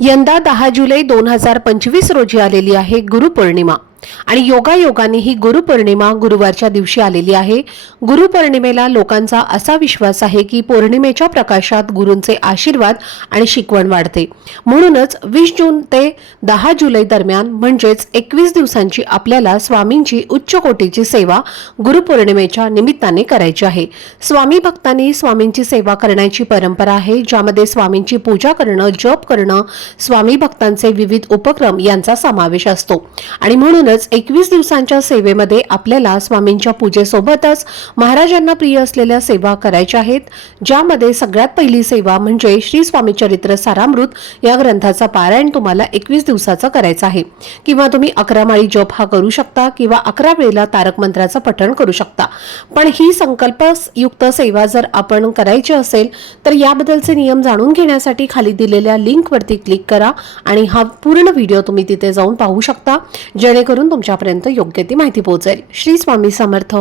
यंदा 10 जुलै 2025 रोजी आलेली आहे गुरुपौर्णिमा आणि योगायोगाने ही गुरुपौर्णिमा गुरुवारच्या दिवशी आलेली आहे। गुरुपौर्णिमेला लोकांचा असा विश्वास आहे की पौर्णिमेच्या प्रकाशात गुरूंचे आशीर्वाद आणि शिकवण वाढते। म्हणूनच 20 जून ते 10 जुलै दरम्यान म्हणजेच 21 दिवसांची आपल्याला स्वामींची उच्च कोटीची सेवा गुरुपौर्णिमेच्या निमित्ताने करायची आहे। स्वामी भक्तांनी स्वामींची सेवा करण्याची परंपरा आहे, ज्यामध्ये स्वामींची पूजा करणं, जप करणं, स्वामी भक्तांचे विविध उपक्रम यांचा समावेश असतो। आणि म्हणूनच 21 दिवसांच्या सेवेमध्ये आपल्याला स्वामींच्या पूजेसोबतच महाराजांना प्रिय असलेल्या सेवा करायच्या आहेत, ज्यामध्ये सगळ्यात पहिली सेवा म्हणजे श्री स्वामी चरित्र सारामृत या ग्रंथाचा पारायण तुम्हाला 21 दिवसाचा करायचा आहे। किंवा तुम्ही 11 माळी जप हा करू शकता किंवा 11 वेळेला तारक मंत्राचं पठण करू शकता। पण ही संकल्पयुक्त सेवा जर आपण करायची असेल तर याबद्दलचे नियम जाणून घेण्यासाठी खाली दिलेल्या लिंकवरती क्लिक करा आणि हा पूर्ण व्हिडिओ तुम्ही तिथे जाऊन पाहू शकता, जेणेकरून तुमच्यापर्यंत योग्य ती माहिती पोहोचेल। श्री स्वामी समर्थ।